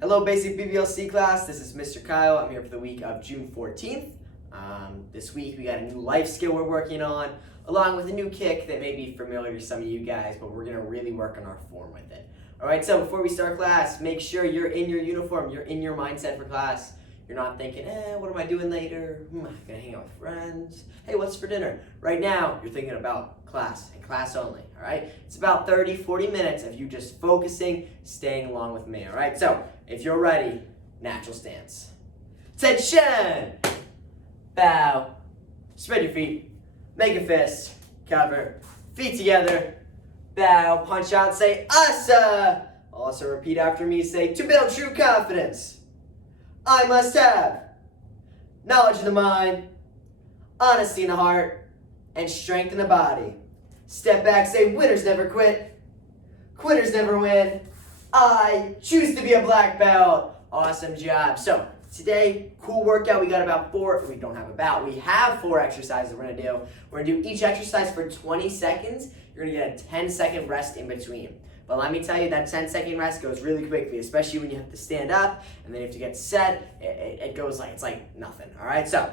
Hello, basic BBLC class. This is Mr. Kyle. I'm here for the week of June 14th. This week we got a new life skill we're working on, along with a new kick that may be familiar to some of you guys, but we're gonna really work on our form with it. All right, so before we start class, make sure you're in your uniform, you're in your mindset for class. You're not thinking, what am I doing later? I'm gonna hang out with friends. Hey, what's for dinner? Right now, you're thinking about class and class only, all right? It's about 30, 40 minutes of you just focusing, staying along with me, all right? So, if you're ready, natural stance. Attention! Bow. Spread your feet. Make a fist. Cover. Feet together. Bow. Punch out and say, Asa! Also repeat after me, say, to build true confidence, I must have knowledge in the mind, honesty in the heart, and strength in the body. Step back, say, winners never quit, quitters never win. I choose to be a black belt. Awesome job. So today, cool workout. We got we have four exercises we're gonna do. We're gonna do each exercise for 20 seconds. You're gonna get a 10-second rest in between. But let me tell you, that 10-second rest goes really quickly, especially when you have to stand up and then you have to get set. It goes like, it's like nothing, all right? So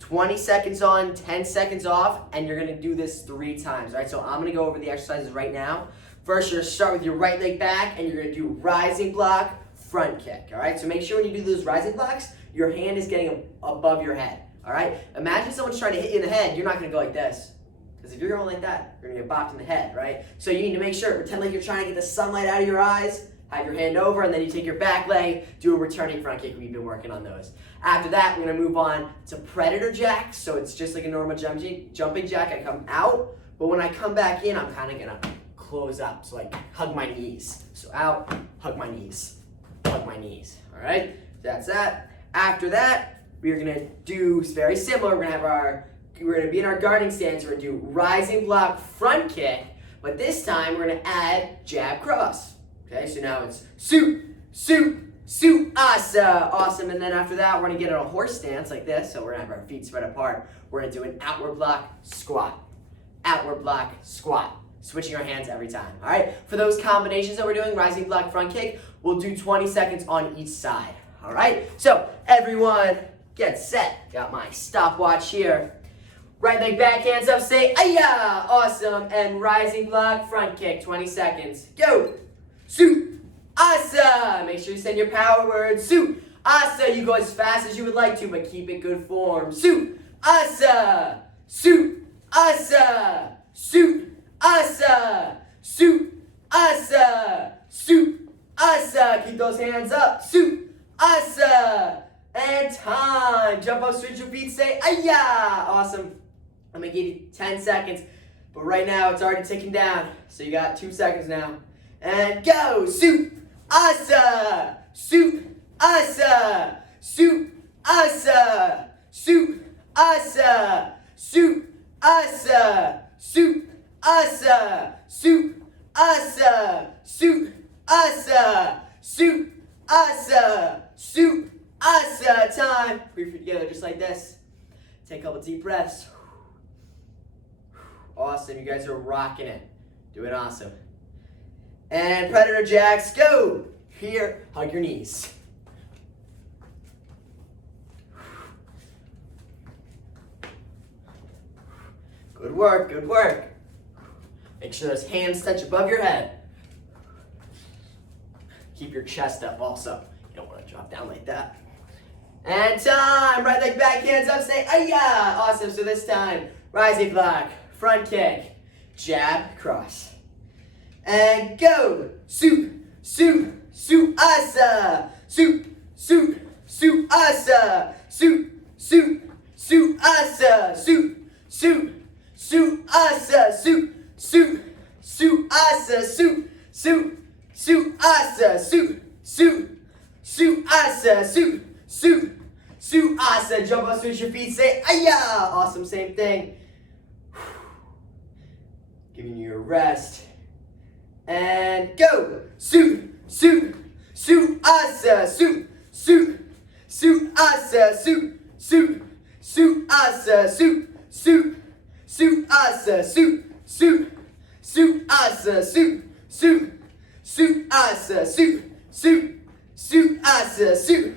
20 seconds on, 10 seconds off, and you're gonna do this 3 times, all right? So I'm gonna go over the exercises right now. First, you're gonna start with your right leg back, and you're gonna do rising block, front kick, all right? So make sure when you do those rising blocks, your hand is getting above your head, all right? Imagine someone's trying to hit you in the head, you're not gonna go like this. Because if you're going like that, you're going to get bopped in the head, right? So you need to make sure, pretend like you're trying to get the sunlight out of your eyes, have your hand over, and then you take your back leg, do a returning front kick. We've been working on those. After that, we're going to move on to predator jack. So it's just like a normal jumping jack. I come out, but when I come back in, I'm kind of going to close up. So like hug my knees. So out, hug my knees, all right? That's that. After that, we're going to do very similar. We're going to be in our guarding stance. We're going to do rising block front kick, but this time we're going to add jab cross. Okay, so now it's suit, asa. Awesome. And then after that, we're going to get in a horse stance like this. So we're going to have our feet spread apart. We're going to do an outward block squat. Switching our hands every time. All right, for those combinations that we're doing, rising block front kick, we'll do 20 seconds on each side. All right, so everyone get set. Got my stopwatch here. Right leg back, hands up, say, ayah! Awesome. And rising block, front kick, 20 seconds. Go! Suit! Asa! Make sure you send your power word. Suit! Asa! You go as fast as you would like to, but keep it good form. Suit! Asa! Suit! Asa! Suit! Asa! Suit! Asa! Suit! Asa! Keep those hands up. Suit! Asa! And time. Jump up, switch your feet, say, ayah! Awesome. I'm gonna give you 10 seconds, but right now it's already ticking down. So you got 2 seconds now. And go! Suit! Asa! Suit! Asa! Suit! Asa! Suit! Asa! Suit! Asa! Suit! Asa! Suit! Asa! Suit! Asa! Suit! Asa! Suit! Asa! Time. Put your feet together just like this. Take a couple deep breaths. Awesome, you guys are rocking it. Doing awesome. And predator jacks, go! Here, hug your knees. Good work, good work. Make sure those hands touch above your head. Keep your chest up also. You don't want to drop down like that. And time, right leg back, hands up, say, ayah! Awesome, so this time, rising block, front kick, jab, cross. And go! Suit, asa! Suit, asa! Suit, asa! Suit, asa! Suit, asa! Suit, asa! Suit, asa! Suit, asa! Jump up, switch your feet, say, ayah! Awesome, same thing. Giving you a rest. And go! Suit, asa! Suit, asa! Suit, asa! Suit, asa! Suit, asa! Suit, asa! Suit, asa, suit,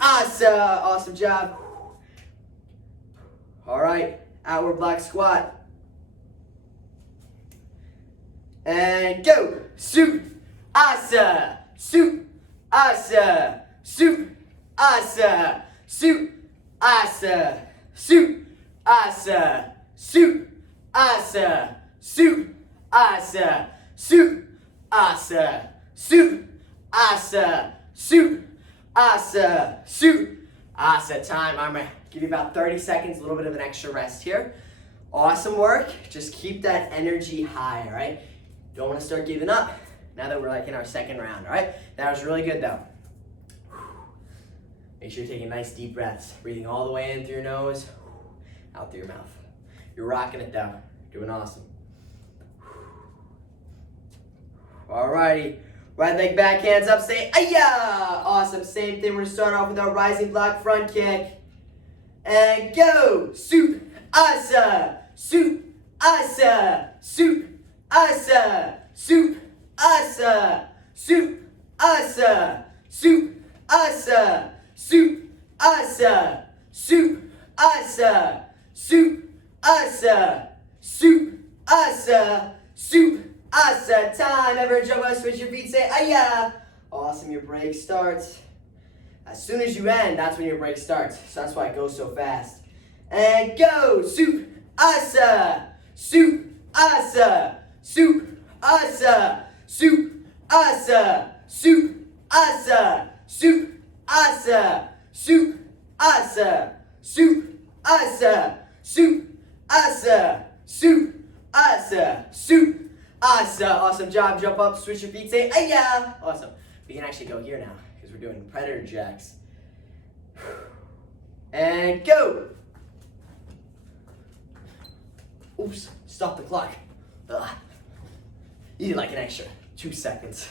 asa. Awesome job. All right, outward block squat. And go. Suit, asa, suit, asa, suit, asa, suit, asa, suit, asa, suit, asa, suit, asa, suit, asa, suit, asa, suit, asa, suit, asa. Time. I'm gonna give you about 30 seconds, a little bit of an extra rest here. Awesome work. Just keep that energy high, all right? Don't want to start giving up now that we're like in our second round, all right? That was really good though. Make sure you're taking nice deep breaths. Breathing all the way in through your nose, out through your mouth. You're rocking it though. Doing awesome. Alrighty. Right leg back, hands up, say ayah! Awesome. Same thing. We're gonna start off with our rising block front kick. And go! Suit, asa, suit, asa, suit, asa, suit, asa, suit, asa, suit, asa, suit, asa, suit, asa, suit, asa, suit, asa, suit, asa. Time. Everyone jump up, switch your feet, say ayah. Awesome. Your break starts. As soon as you end, that's when your break starts. So that's why it goes so fast. And go! Suit, asa, suit, asa, suit, asa, suit, asa, suit, asa, suit, asa, suit, asa, suit, asa, suit, asa, suit, asa, suit, asa. Awesome job. Jump up, switch your feet, say ayah. Awesome. We can actually go here now because we're doing predator jacks. And go. Oops, stop the clock. Ugh. You need like an extra 2 seconds.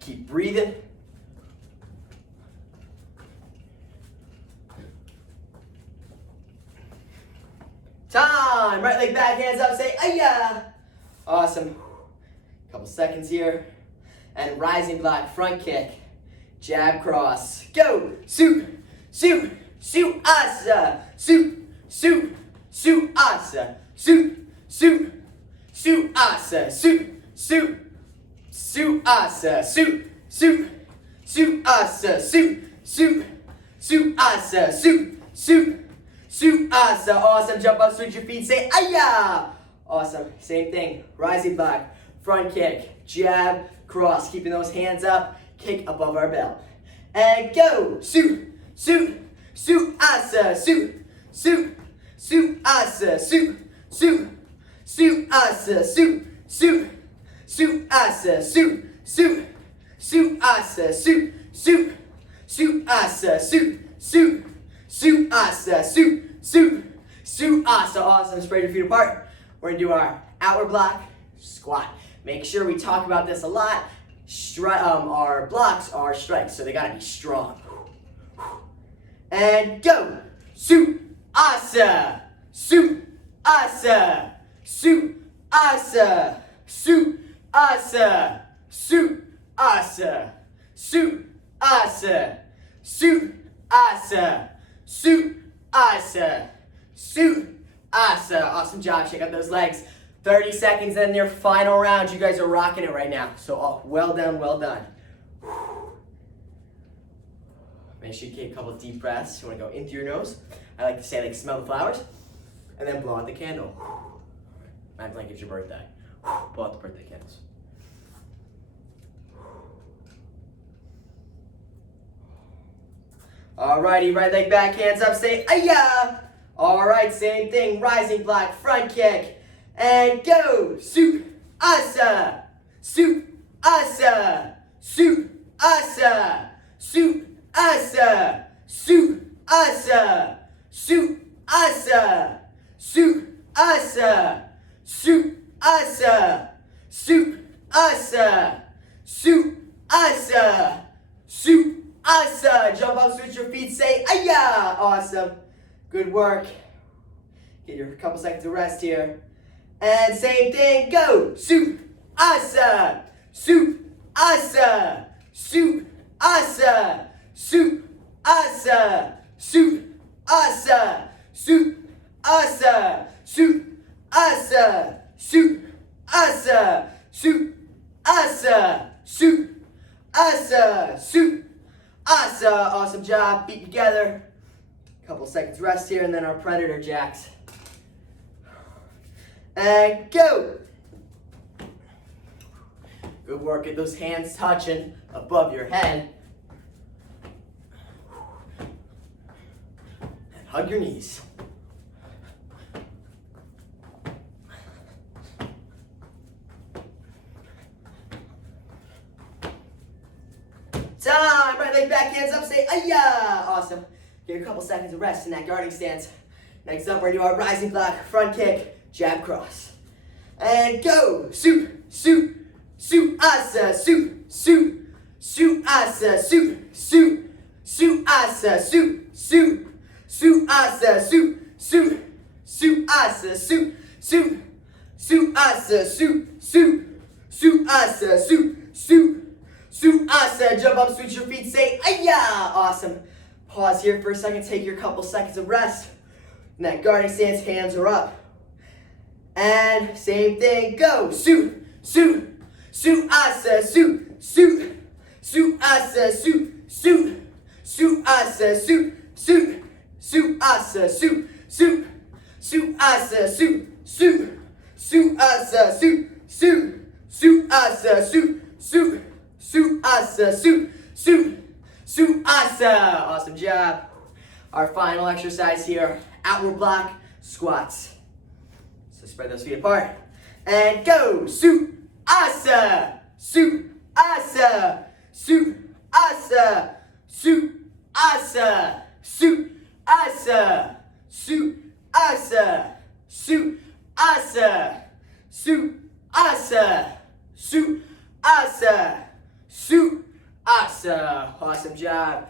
Keep breathing. Time. Right leg back, hands up, say ayah. Awesome. Couple seconds here. And rising block front kick. Jab cross. Go. Suit, suit, suit, asa. Suit, suit, suit, asa. Suit, suit, suit, asa. Suit, suit, suit, asa. Suit, suit, suit, asa. Suit, suit, suit, asa. Suit, suit, suit, asa. Awesome. Jump up, switch your feet, say ayah. Awesome. Same thing. Rising block, front kick, jab, cross. Keeping those hands up, kick above our belt. And go. Suit, suit, suit, asa. Suit, suit, suit, asa. Suit, suit, suit, asa. Suit, suit, suit, asa. Suit, suit, suit, asa. Suit, suit, suit, asa. Suit, suit, suit, asa. Suit, suit, suit, asa. Awesome. Spread your feet apart. We're gonna do our outward block squat. Make sure we talk about this a lot. Our blocks are strikes, so they gotta be strong. And go. Suit, asa, suit, asa, suit, asa, suit, asa, suit, asa, suit, asa, suit, asa, suit, asa, suit, asa. Awesome job. Check out those legs. 30 seconds in your final round. You guys are rocking it right now. So well done, well done. Make sure you take a couple of deep breaths. You want to go into your nose. I like to say like smell the flowers. And then blow out the candle. Act like it's your birthday. Blow out the birthday candles. Alrighty, right leg back, hands up, say ayah. Alright, same thing. Rising block, front kick. And go. Suit, asa, suit, asa, suit, asa, suit, asa, suit, asa, suit, asa, suit, asa, suit, asa, suit, asa, suit, asa, suit, asa. Jump up, switch your feet, say ayah. Awesome. Good work. Get your couple seconds of rest here. And same thing, go. Su, asa, su, asa, su, asa, su, asa, su, asa, su, asa, su, asa, su, asa, su, asa, su, asa, su, asa. Awesome job. Feet together. Couple seconds rest here, and then our predator jacks. And go. Good work. Get those hands touching above your head. And hug your knees. Time. Right leg back, hands up. Say, ayah. Awesome. Get a couple seconds of rest in that guarding stance. Next up, we're going to do our rising block, front kick, jab cross. And go. Su, su, su, asa, su, su, su, asa, su, su, su, asa, su, su, su, asa, su, su, su, asa, su, su, su, asa, su, su, su, asa, su, su, su, asa. Jump up, switch your feet, say, ayah. Awesome. Pause here for a second, take your couple seconds of rest. In that guarding stance, hands are up. And same thing, go. Su, su, su, asa, su, su, su, asa, su, su, su, asa, su, su, su, asa, su, su, su, asa, su, su, su, asa, su, su, su, asa, su, su, su, asa, su, su, su, asa. Awesome job. Our final exercise here, outward block squats. So spread those feet apart. And go. Su, asa, su, asa, su, asa, su, asa, su, asa, su, asa, su, asa, su, asa, su, asa, su, asa. Awesome job.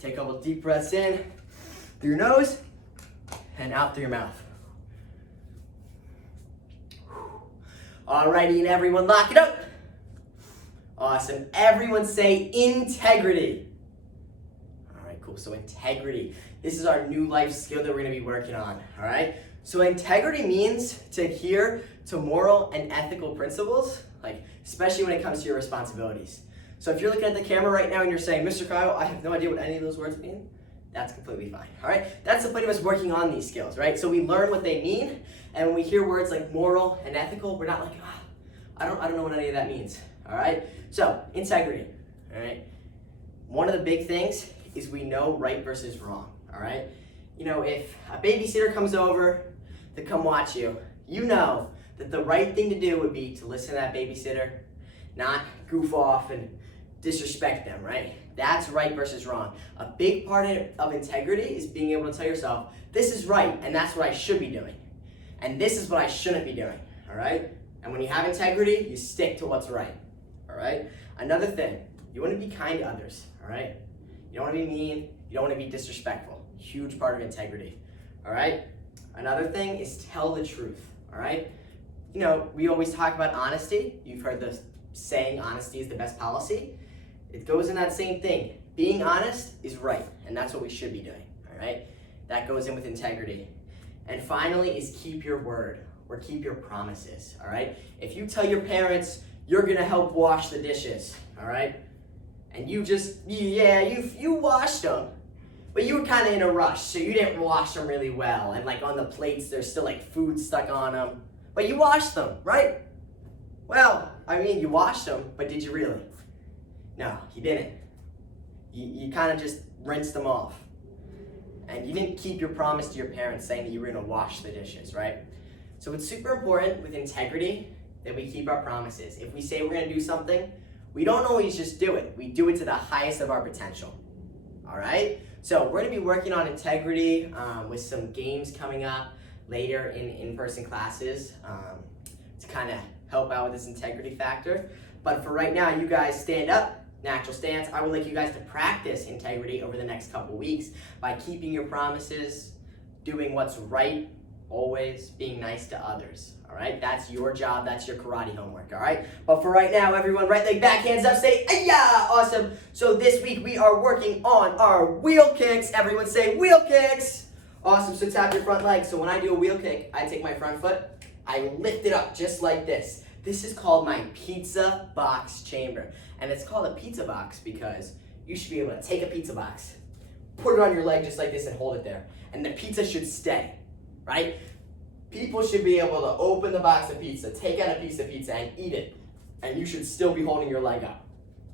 Take a couple deep breaths in through your nose and out through your mouth. Alrighty, and everyone lock it up. Awesome. Everyone say integrity. Alright, cool. So integrity. This is our new life skill that we're going to be working on. Alright? So integrity means to adhere to moral and ethical principles, like especially when it comes to your responsibilities. So if you're looking at the camera right now and you're saying, Mr. Kyle, I have no idea what any of those words mean, that's completely fine, all right? That's the point of us working on these skills, right? So we learn what they mean, and when we hear words like moral and ethical, we're not like, I don't know what any of that means, all right? So, integrity, all right? One of the big things is we know right versus wrong, all right? You know, if a babysitter comes over to come watch you, you know that the right thing to do would be to listen to that babysitter, not goof off and disrespect them, right? That's right versus wrong. A big part of integrity is being able to tell yourself, this is right, and that's what I should be doing. And this is what I shouldn't be doing, all right? And when you have integrity, you stick to what's right, all right? Another thing, you want to be kind to others, all right? You don't want to be mean, you don't want to be disrespectful. Huge part of integrity, all right? Another thing is tell the truth, all right? You know, we always talk about honesty. You've heard the saying, honesty is the best policy. It goes in that same thing. Being honest is right, and that's what we should be doing, all right? That goes in with integrity. And finally is keep your word, or keep your promises, all right? If you tell your parents you're gonna help wash the dishes, all right? And you washed them, but you were kind of in a rush, so you didn't wash them really well, and like on the plates there's still like food stuck on them, but you washed them, right? Well, I mean, you washed them, but did you really? No, you didn't. You kind of just rinsed them off. And you didn't keep your promise to your parents saying that you were going to wash the dishes, right? So it's super important with integrity that we keep our promises. If we say we're going to do something, we don't always just do it. We do it to the highest of our potential, all right? So we're going to be working on integrity with some games coming up later in in-person classes to kind of help out with this integrity factor. But for right now, you guys stand up. Natural stance. I would like you guys to practice integrity over the next couple weeks by keeping your promises, doing what's right always being nice to others. All right, that's your job, that's your karate homework, all right? But for right now, everyone, right leg back, hands up, say, "Ay-ya!" Awesome. So this week we are working on our wheel kicks. Everyone say wheel kicks. Awesome, so tap your front leg. So when I do a wheel kick, I take my front foot, I lift it up just like this. This is called my pizza box chamber. And it's called a pizza box because you should be able to take a pizza box, put it on your leg just like this and hold it there. And the pizza should stay, right? People should be able to open the box of pizza, take out a piece of pizza, and eat it. And you should still be holding your leg up,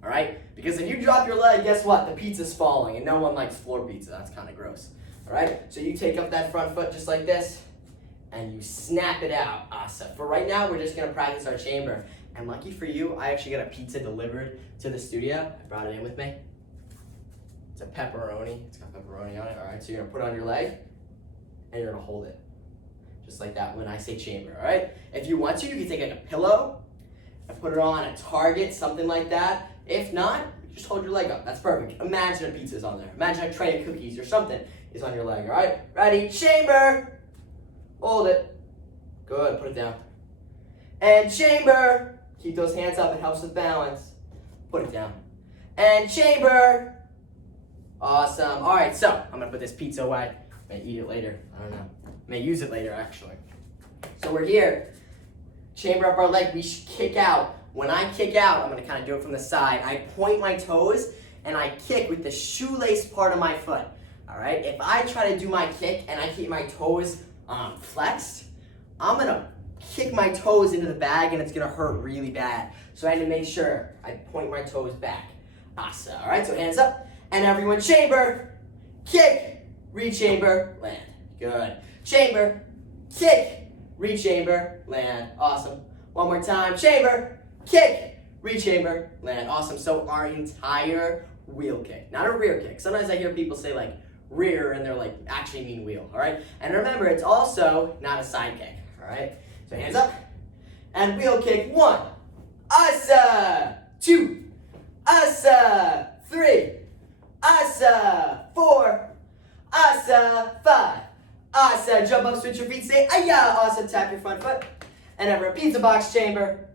all right? Because if you drop your leg, guess what? The pizza's falling, and no one likes floor pizza. That's kind of gross, all right? So you take up that front foot just like this, and you snap it out. Awesome. For right now, we're just going to practice our chamber. And lucky for you, I actually got a pizza delivered to the studio. I brought it in with me. It's a pepperoni. It's got pepperoni on it, all right? So you're going to put it on your leg, and you're going to hold it. Just like that when I say chamber, all right? If you want to, you can take like a pillow and put it on a target, something like that. If not, just hold your leg up. That's perfect. Imagine a pizza's on there. Imagine a tray of cookies or something is on your leg, all right? Ready? Chamber. Hold it. Good. Put it down. And chamber. Keep those hands up. It helps with balance. Put it down. And chamber. Awesome. All right, so I'm going to put this pizza away. May eat it later. I don't know. May use it later, actually. So we're here. Chamber up our leg. We should kick out. When I kick out, I'm going to kind of do it from the side. I point my toes, and I kick with the shoelace part of my foot. All right? If I try to do my kick, and I keep my toes flexed, I'm going to kick my toes into the bag, and it's going to hurt really bad. So I had to make sure I point my toes back. Awesome. All right? So hands up. And everyone, chamber, kick, re-chamber, land. Good. Chamber, kick, re-chamber, land. Awesome. One more time. Chamber, kick, re-chamber, land. Awesome. So our entire wheel kick, not a rear kick. Sometimes I hear people say like rear and they're like actually mean wheel. All right. And remember, it's also not a side kick. All right. So hands up. And wheel kick. 1, asa. 2, asa. 3, asa. 4, asa. 5. Awesome. Jump up, switch your feet, say, "Ay-ya!" Awesome. Tap your front foot. And over a pizza box chamber.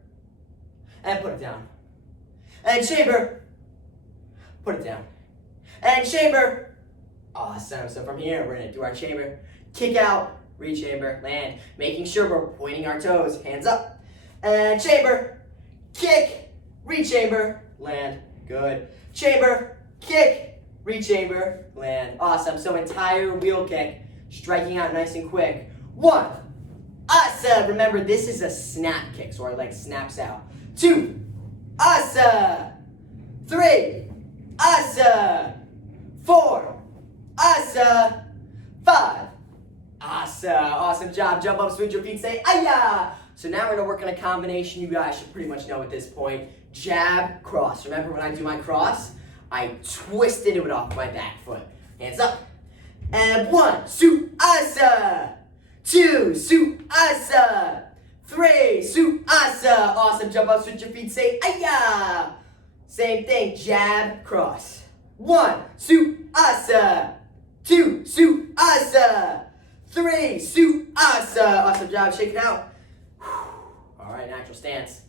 And put it down. And chamber. Put it down. And chamber. Awesome. So from here, we're going to do our chamber. Kick out, re-chamber, land. Making sure we're pointing our toes. Hands up. And chamber. Kick, re-chamber, land. Good. Chamber. Kick, re-chamber, land. Awesome. So entire wheel kick. Striking out nice and quick. 1, asa. Remember, this is a snap kick, so our leg snaps out. 2, asa. 3, asa. 4, asa. 5, asa. Awesome job. Jump up, switch your feet, say, "Ay-ya!" So now we're going to work on a combination you guys should pretty much know at this point. Jab, cross. Remember when I do my cross, I twisted it off my back foot. Hands up. And 1, su asa. 2, su asa. 3, su asa. Awesome. Jump up, switch your feet, say, "Ay-ya!" Same thing, jab, cross. 1, su asa. 2, su asa. 3, su asa. Awesome job. Shake it out. All right, natural stance.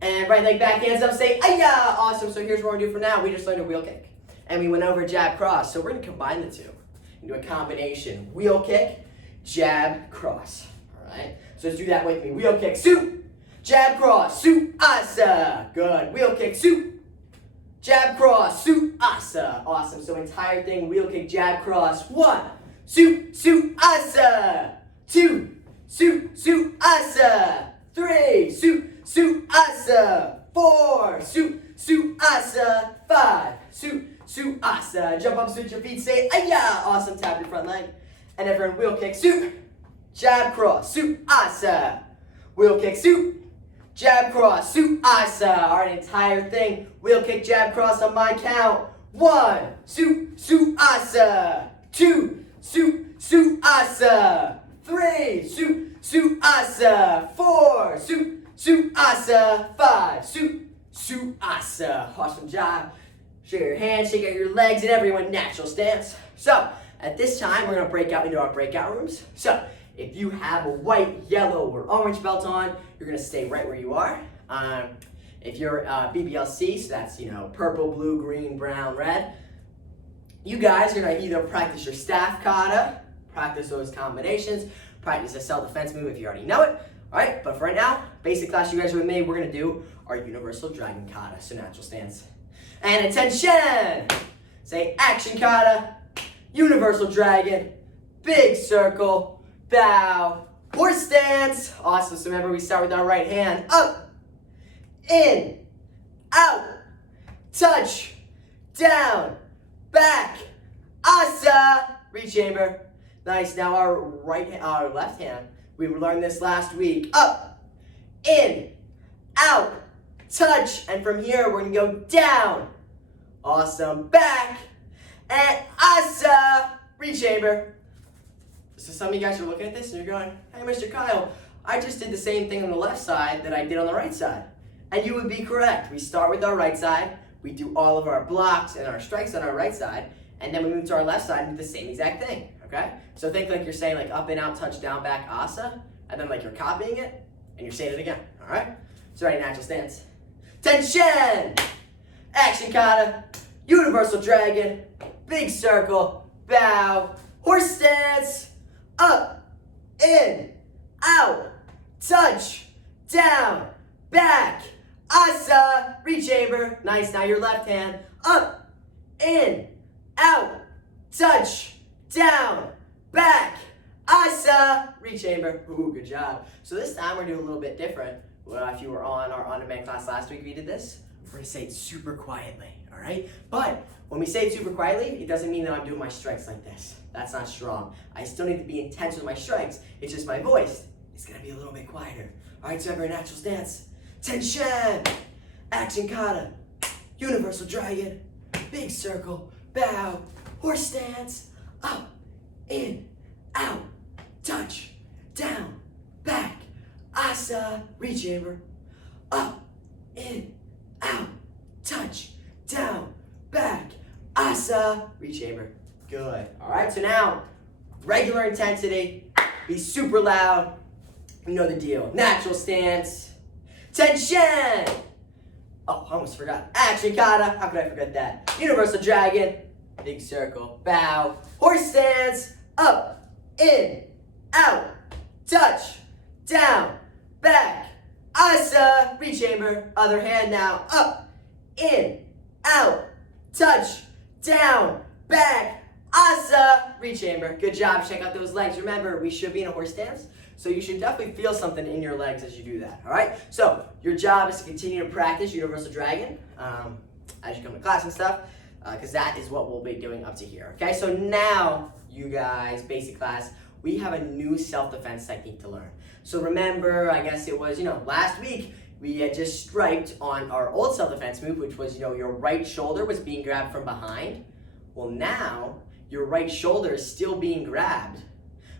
And right leg back, hands up, say, "Ay-ya!" Awesome. So here's what we're going to do for now. We just learned a wheel kick. And we went over jab, cross. So we're going to combine the two into a combination. Wheel kick, jab, cross. All right? So let's do that with me. Wheel kick, su. Jab, cross, su, asa. Good. Wheel kick, su. Jab, cross, su, asa. Awesome. So entire thing, wheel kick, jab, cross. 1, su, asa. 2, su, asa. 3, su, asa. 4, su, asa. 5, su, asa. Jump up, switch your feet, say, "Ay-ya!" Awesome. Tap your front leg. And everyone, wheel kick, su. Jab, cross, su, asa. Wheel kick, su. Jab, cross, su, asa. All right, entire thing. Wheel kick, jab, cross on my count. 1, su, asa. 2, su, asa. 3, su, asa. 4, su, asa. 5, su, asa. Awesome job. Shake your hands, shake out your legs, and everyone, natural stance. So, at this time, we're going to break out into our breakout rooms. So, If you have a white, yellow, or orange belt on, you're gonna stay right where you are. If you're BBLC, so that's purple, blue, green, brown, red, you guys are gonna either practice your staff kata, practice those combinations, practice a self-defense move if you already know it. All right, but for right now, basic class you guys are with me, we're gonna do our universal dragon kata, so natural stance. And attention! Say action kata, universal dragon, big circle, bow, horse stance. Awesome, so remember we start with our right hand, up, in, out, touch, down, back, asa, rechamber. Nice, now our left hand, we learned this last week, up, in, out, touch, and from here we're gonna go down. Awesome, back, and asa, rechamber. So some of you guys are looking at this and you're going, hey Mr. Kyle, I just did the same thing on the left side that I did on the right side. And you would be correct. We start with our right side, we do all of our blocks and our strikes on our right side, and then we move to our left side and do the same exact thing, okay? So think like you're saying like up and out, touch, down, back, asa, and then like you're copying it, and you're saying it again, all right? So ready, natural stance. Tension! Action kata, universal dragon, big circle, bow, horse stance, up, in, out, touch, down, back, asa, rechamber. Nice, now your left hand, up, in, out, touch, down, back, asa, rechamber. Ooh, good job. So this time we're doing a little bit different. Well, if you were on our on-demand class last week, we did this. We're gonna say it super quietly, all right? But when we say it super quietly, it doesn't mean that I'm doing my strikes like this. That's not strong. I still need to be intense with my strikes. It's just my voice. It's gonna be a little bit quieter. All right, so every natural stance. Tension, action kata, universal dragon, big circle, bow, horse stance, up, in, out, touch, down, back, asa, rechamber, up, in, out, touch, down, back, asa, rechamber. Good. All right, so now, regular intensity, be super loud, you know the deal. Natural stance, tension. Oh, I almost forgot. Action kata, how could I forget that? Universal dragon, big circle, bow, horse stance, up, in, out, touch, down, back, asa, rechamber. Other hand now, up, in, out, touch, down, back, asa, rechamber. Good job, check out those legs. Remember, we should be in a horse stance, so you should definitely feel something in your legs as you do that, all right? So your job is to continue to practice universal dragon as you come to class and stuff, because that is what we'll be doing up to here, okay? So now, you guys, basic class, we have a new self-defense technique to learn. So remember, I guess it was, last week, we had just striped on our old self-defense move, which was, your right shoulder was being grabbed from behind. Well, now, your right shoulder is still being grabbed,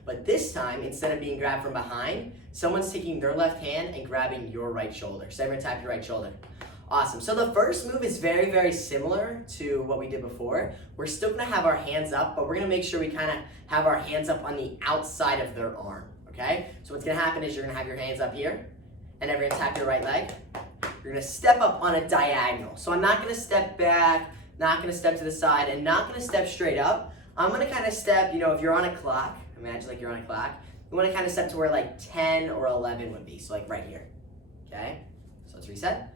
but this time, instead of being grabbed from behind, someone's taking their left hand and grabbing your right shoulder. So everyone tap your right shoulder. Awesome. So the first move is very, very similar to what we did before. We're still gonna have our hands up, but we're gonna make sure we kind of have our hands up on the outside of their arm, okay? So what's gonna happen is you're gonna have your hands up here, and then we're gonna tap your right leg. You're gonna step up on a diagonal. So I'm not gonna step back, not gonna step to the side, and not gonna step straight up. I'm gonna kind of step, if you're on a clock, imagine like you're on a clock, you wanna kind of step to where like 10 or 11 would be, so like right here, okay? So let's reset.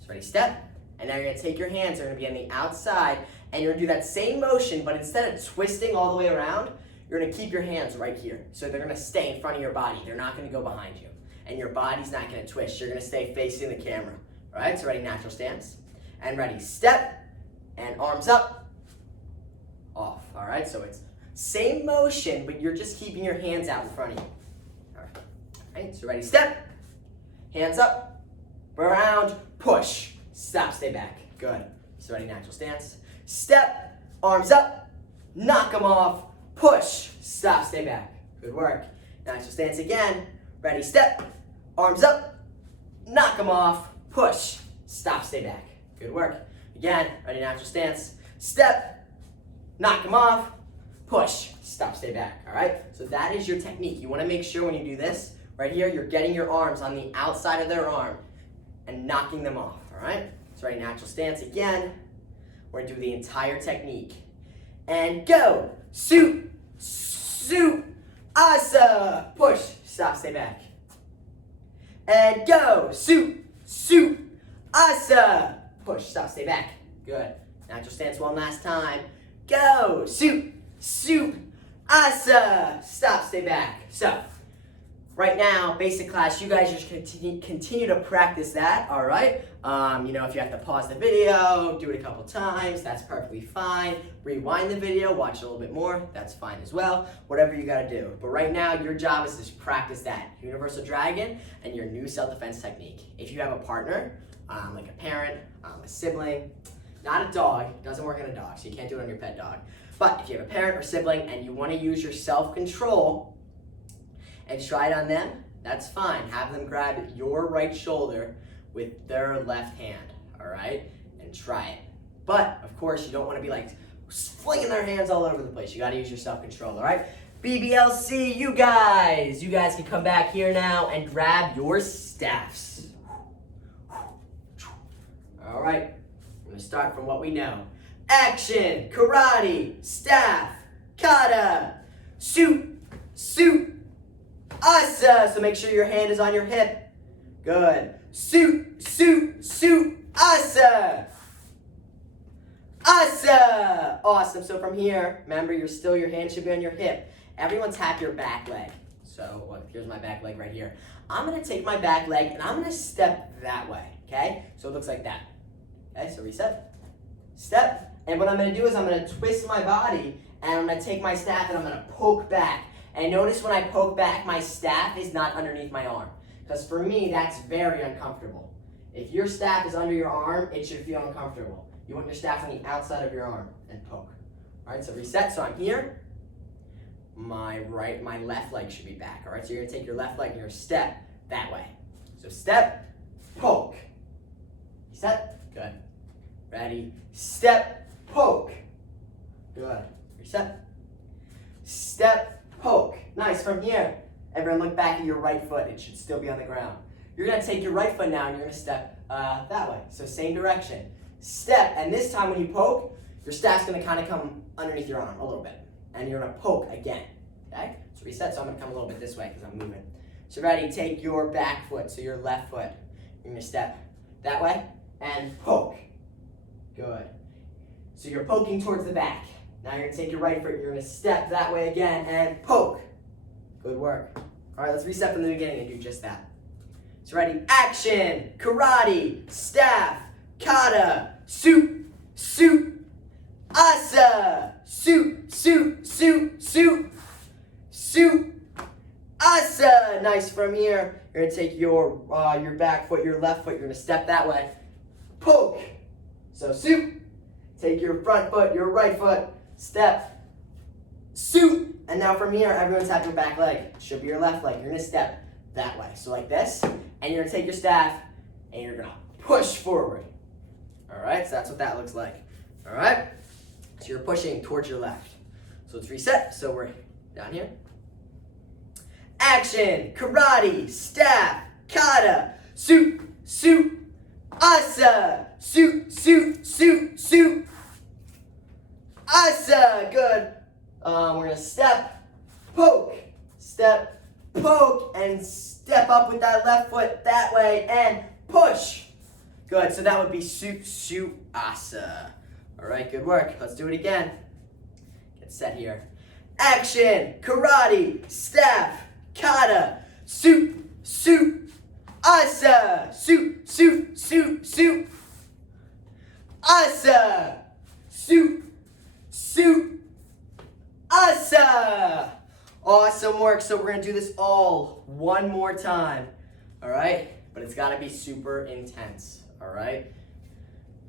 So ready, step, and now you're gonna take your hands, they're gonna be on the outside, and you're gonna do that same motion, but instead of twisting all the way around, you're gonna keep your hands right here. So they're gonna stay in front of your body. They're not gonna go behind you. And your body's not gonna twist. You're gonna stay facing the camera. All right, so ready, natural stance. And ready, step, and arms up, off. All right, so it's same motion, but you're just keeping your hands out in front of you. All right, so ready, step, hands up, around, push, stop, stay back. Good. So ready, natural stance. Step, arms up, knock them off, push, stop, stay back. Good work. Natural stance again. Ready, step, arms up, knock them off, push, stop, stay back. Good work. Again, ready, natural stance. Step, knock them off, push, stop, stay back, all right? So that is your technique. You want to make sure when you do this, right here, you're getting your arms on the outside of their arm and knocking them off, all right? So ready, natural stance again. We're gonna do the entire technique. And go, suit, asa, push, stop, stay back. And go, suit, asa, push, stop, stay back. Good. Natural stance one last time. Go, suit, asa, stop, stay back. So, right now, basic class, you guys just continue to practice that, all right? If you have to pause the video, do it a couple times, that's perfectly fine. Rewind the video, watch it a little bit more, that's fine as well. Whatever you gotta do. But right now, your job is to just practice that universal dragon and your new self-defense technique. If you have a partner, like a parent, a sibling, not a dog, doesn't work on a dog, so you can't do it on your pet dog. But if you have a parent or sibling and you wanna use your self-control and try it on them, that's fine. Have them grab your right shoulder with their left hand, all right? And try it. But, of course, you don't want to be like flinging their hands all over the place. You got to use your self-control, all right? BBLC, you guys can come back here now and grab your staffs. All right, I'm going to start from what we know. Action, karate, staff, kata, shoot, asa. So make sure your hand is on your hip. Good. Suit, asa. Asa. Awesome. So from here, remember, your hand should be on your hip. Everyone tap your back leg. So here's my back leg right here. I'm going to take my back leg and I'm going to step that way. Okay? So it looks like that. Okay? So reset. Step. And what I'm going to do is I'm going to twist my body and I'm going to take my staff and I'm going to poke back. And notice when I poke back, my staff is not underneath my arm. Because for me, that's very uncomfortable. If your staff is under your arm, it should feel uncomfortable. You want your staff on the outside of your arm and poke. All right, so reset. So I'm here. My left leg should be back. All right, so you're going to take your left leg and you're going to step that way. So step, poke. Reset. Good. Ready. Step, poke. Good. Reset. Step, poke. Nice. From here, everyone look back at your right foot. It should still be on the ground. You're going to take your right foot now and you're going to step that way. So same direction. Step, and this time when you poke, your staff's going to kind of come underneath your arm a little bit. And you're going to poke again. Okay? So reset. So I'm going to come a little bit this way because I'm moving. So ready, take your back foot, so your left foot. You're going to step that way and poke. Good. So you're poking towards the back. Now you're going to take your right foot, you're going to step that way again and poke. Good work. All right, let's reset from the beginning and do just that. So ready, action, karate, staff, kata, shoot, asa, shoot, asa. Nice. From here, you're going to take your back foot, your left foot, you're going to step that way, poke. So shoot, take your front foot, your right foot, step, shoot. And now from here, everyone's have your back leg. Should be your left leg. You're going to step that way. So like this. And you're going to take your staff and you're going to push forward. All right. So that's what that looks like. All right. So you're pushing towards your left. So let's reset. So we're down here. Action. Karate. Staff. Kata. Shoot. Asa. Shoot. Asa. Good. We're going to step, poke, and step up with that left foot that way and push. Good. So that would be shoot, asa. All right, good work. Let's do it again. Get set here. Action, karate, staff, kata, shoot, asa, shoot, asa, shoot, asa. Awesome work. So we're going to do this all one more time. All right? But it's got to be super intense. All right?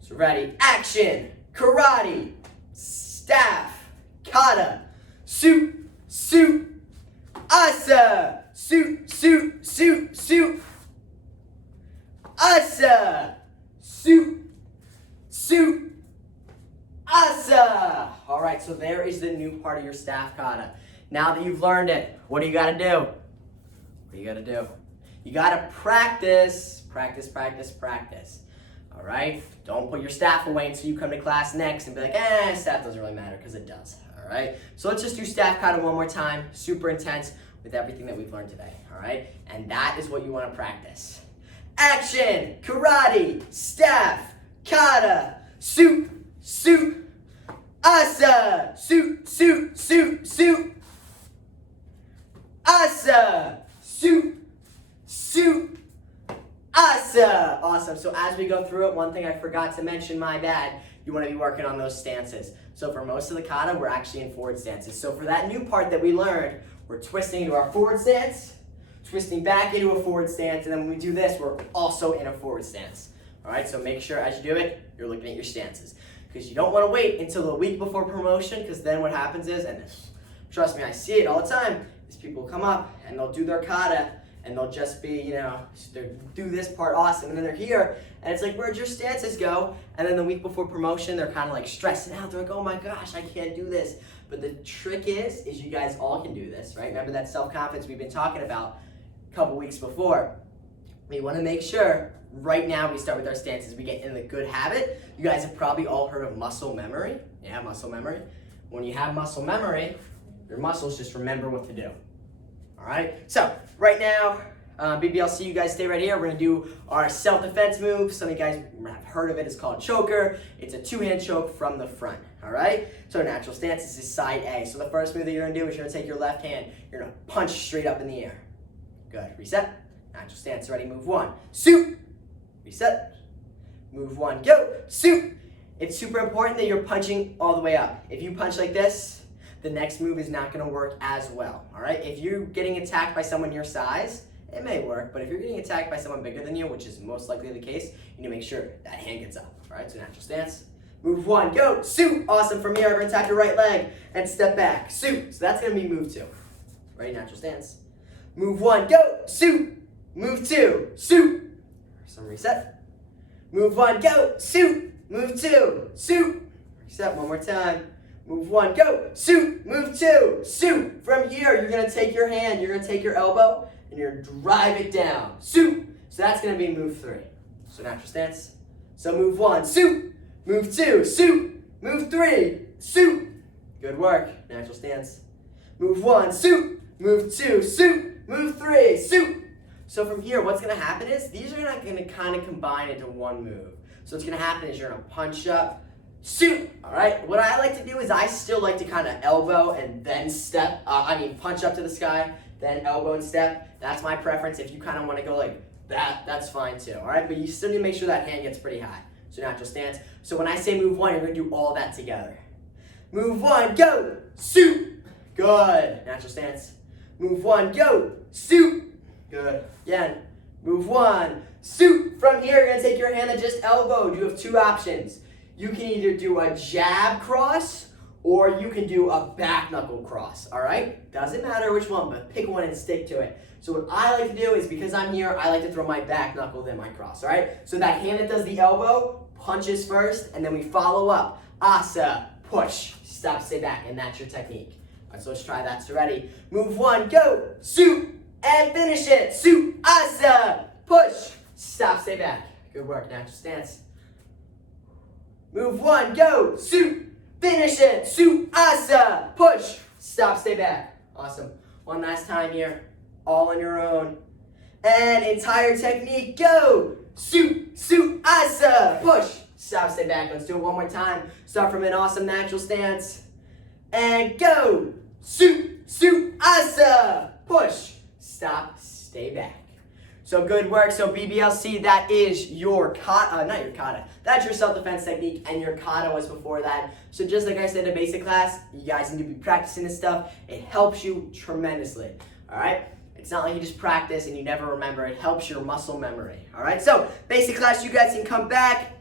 So ready. Action. Karate. Staff. Kata. Shoot. Asa. Shoot. Asa. Shoot. Asa. All right, so there is the new part of your staff kata. Now that you've learned it, what do you got to do? What do you got to do? You got to practice, practice, practice, practice. All right? Don't put your staff away until you come to class next and be like, staff doesn't really matter, because it does. All right? So let's just do staff kata one more time, super intense with everything that we've learned today. All right? And that is what you want to practice. Action, karate, staff, kata, suit, suit, asa, suit, suit, suit, suit, asa, suit, suit, asa. Awesome. So as we go through it, one thing I forgot to mention, my bad, you want to be working on those stances. So for most of the kata, we're actually in forward stances. So for that new part that we learned, we're twisting into our forward stance, twisting back into a forward stance, and then when we do this, we're also in a forward stance. All right, so make sure as you do it, you're looking at your stances. Because you don't want to wait until the week before promotion, because then what happens is, and trust me, I see it all the time, is people come up and they'll do their kata, and they'll just be, they'll do this part awesome, and then they're here, and it's like, where'd your stances go? And then the week before promotion, they're kind of like stressing out. They're like, oh my gosh, I can't do this. But the trick is you guys all can do this, right? Remember that self-confidence we've been talking about a couple weeks before. We want to make sure right now we start with our stances. We get in the good habit. You guys have probably all heard of muscle memory. Yeah, muscle memory. When you have muscle memory, your muscles just remember what to do. All right? So right now, BBLC, you guys stay right here. We're going to do our self-defense move. Some of you guys have heard of it. It's called choker. It's a two-hand choke from the front. All right? So natural stance, this is side A. So the first move that you're going to do is you're going to take your left hand. You're going to punch straight up in the air. Good. Reset. Natural stance. Ready? Move one. Suit. Reset. Move one. Go. Suit. It's super important that you're punching all the way up. If you punch like this, the next move is not going to work as well. All right? If you're getting attacked by someone your size, it may work, but if you're getting attacked by someone bigger than you, which is most likely the case, you need to make sure that hand gets up. All right? So natural stance. Move one. Go. Suit. Awesome. From here, we're going to tap your right leg and step back. Suit. So that's going to be move two. Ready? Natural stance. Move one. Go. Suit. Move two. Suit. Some reset. Move one. Go. Suit. Move two. Suit. Reset one more time. Move one. Go. Suit. Move two. Suit. From here, you're going to take your hand, you're going to take your elbow, and you're going to drive it down. Suit. So that's going to be move three. So natural stance. So move one. Suit. Move two. Suit. Move three. Suit. Good work. Natural stance. Move one. Suit. Move two. Suit. Move three. Suit. So from here, what's going to happen is these are not going to kind of combine into one move. So what's going to happen is you're going to punch up, suit. All right. What I like to do is I still like to kind of elbow and then step. Punch up to the sky, then elbow and step. That's my preference. If you kind of want to go like that, that's fine too. All right. But you still need to make sure that hand gets pretty high. So natural stance. So when I say move one, you're going to do all that together. Move one, go, suit. Good. Natural stance. Move one, go, suit. Good. Again, move one, suit. From here, you're going to take your hand that just elbowed. You have two options. You can either do a jab cross or you can do a back knuckle cross, all right? Doesn't matter which one, but pick one and stick to it. So what I like to do is, because I'm here, I like to throw my back knuckle, then my cross, all right? So that hand that does the elbow punches first, and then we follow up. Asa, push, stop, stay back, and that's your technique. All right, so let's try that. So ready? Move one, go, suit. And finish it. Suit, asa, push, stop, stay back. Good work. Natural stance. Move one, go, suit, finish it. Suit, asa, push, stop, stay back. Awesome. One last time here, all on your own. And entire technique, go. Suit, asa, push, stop, stay back. Let's do it one more time. Start from an awesome natural stance. And go. Suit, asa, push. Stop, stay back. So good work. So BBLC, that is your kata, not your kata. That's your self-defense technique, and your kata was before that. So just like I said in basic class, you guys need to be practicing this stuff. It helps you tremendously. All right? It's not like you just practice and you never remember. It helps your muscle memory. All right? So basic class, you guys can come back.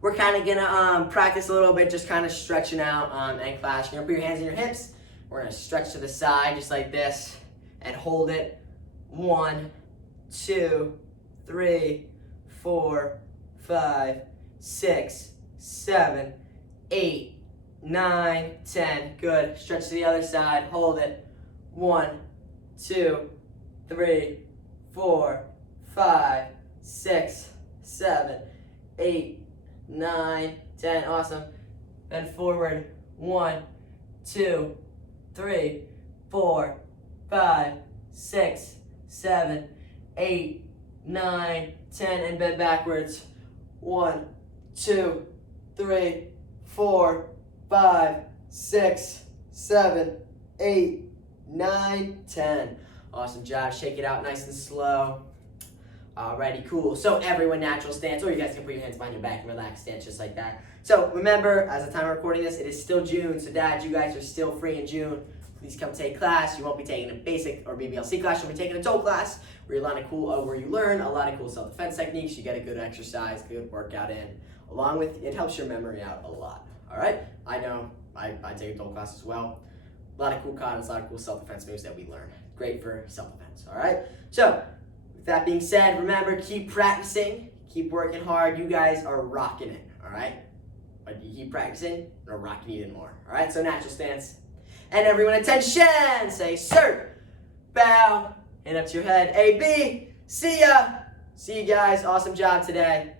We're kind of gonna practice a little bit, just kind of stretching out and class. You're gonna put your hands in your hips. We're gonna stretch to the side just like this. And hold it. 1, 2, 3, 4, 5, 6, 7, 8, 9, 10. Good. Stretch to the other side. Hold it. 1, 2, 3, 4, 5, 6, 7, 8, 9, 10. Awesome. Then forward. 1, 2, 3, 4, 5, 6, 7, 8, 9, 10. And bend backwards. 1, 2, 3, 4, 5, 6, 7, 8, 9, 10. Awesome job. Shake it out nice and slow. Alrighty, cool. So everyone, natural stance, or you guys can put your hands behind your back and relax stance just like that. So remember, as the time of recording this, it is still June. So dads, you guys are still free in June. Please come take class. You won't be taking a basic or BBLC class. You'll be taking a toe class where you learn a lot of cool self-defense techniques. You get a good exercise, good workout in. Along with, it helps your memory out a lot. All right? I know. I take a toe class as well. A lot of cool concepts, a lot of cool self-defense moves that we learn. Great for self-defense. All right? So, with that being said, remember, keep practicing. Keep working hard. You guys are rocking it. All right? But you keep practicing, they're rocking even more. All right? So, natural stance. And everyone, attention! Say, sir, bow, hand up to your head. A, B, see ya. See you guys. Awesome job today.